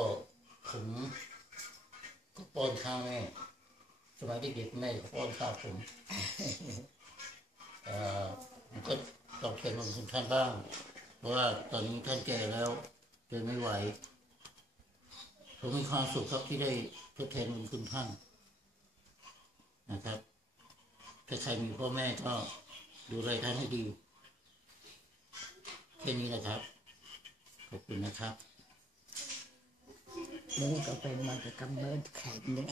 ็ผมก็ป้อนข้าวแม่สมัยที่เด็กแม่ก็ป้อนข้าวผมก็ตอบแทนของคุณท่านบ้าง เพราะว่าตอนนี้ท่านแก่แล้วเดินไม่ไหวผมมีความสุขครับที่ได้ทดแทนคุณคุณท่านนะครับถ้าใครมีพ่อแม่ก็ดูแลท่านให้ดีแค่นี้นะครับขอบคุณนะครับมันก็เป็นมันกับกำเนิดแขนเนี่ย